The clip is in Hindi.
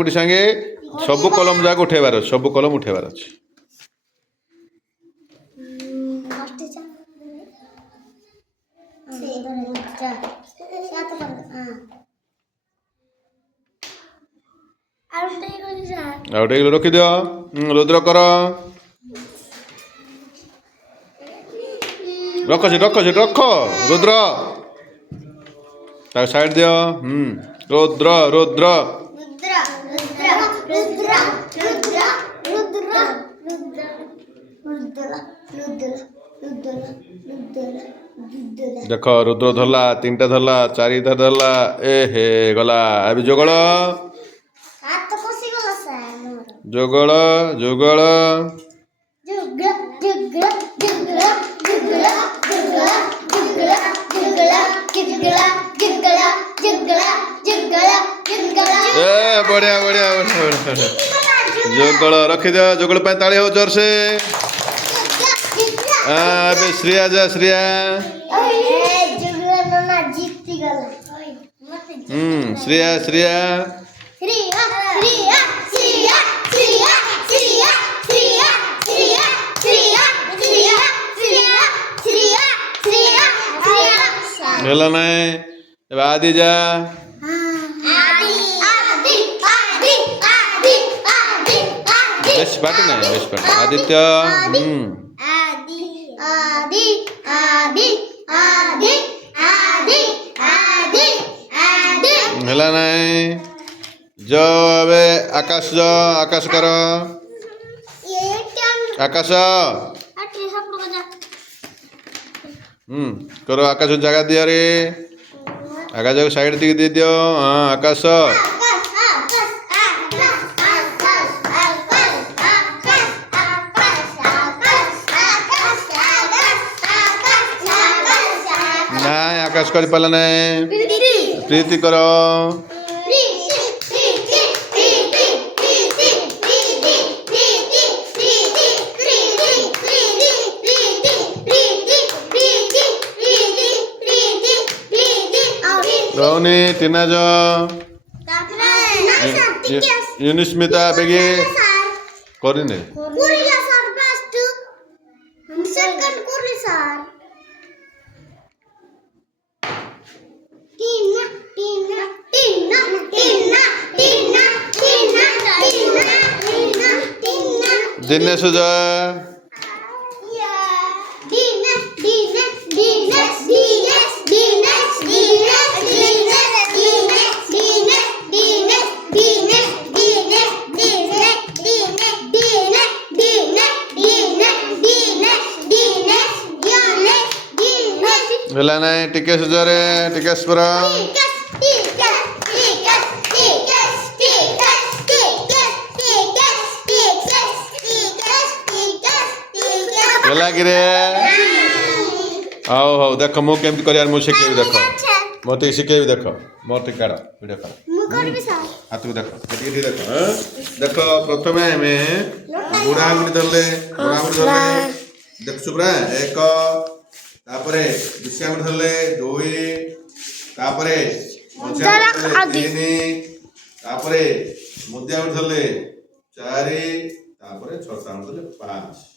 आंगुठी सांगे सब कलम जाक उठेबार अच्छे सब कलम उठेबार अच्छे रखी दियो रुद्र कर रख रख रख रुद्र साइड दियो रुद्र रुद्र देख रुद्र धरला 3टा धरला 4 धरला ए हे गला अभी जोगल जोगल जोगल बढ़िया बढ़िया बढ़िया जोगल रखी दे जोगल ताली हो जोर से अबे श्रेया जा श्रेया श्रेया श्रेया हेला नहीं आदि जा बेस्ट पार्ट नहीं बेस्ट पार्ट आदित्य हेला नहीं जो अबे आकाश जो आकाश करो आकाश करो आकाश जगह दिया रे आकाश को साइड दिखे दे दियो हाँ आकाश ना आकाश कर पाला नहीं प्रीति करो रोनी टीना जो यूनिस्मिता बेगे करिने दिनेश जो हेला नहीं टिकेश जरे टिकेश पर हेला कि रे आओ आओ देख मु केमती करियार मु शिखेबी देख मते शिखेबी देख मते काढ वीडियो काढ हाथ को देख एटी देख देख प्रथमे हमें बुढ़ा आंगुठी धरले देख सुब्रा एक तापरे दूसरी आंगुठी धरले 2 तापरे मझिया आंगुठी 3 तापरे मध्य आंगुठी धरले 4 तापरे छोटा आंगुठी धरले 5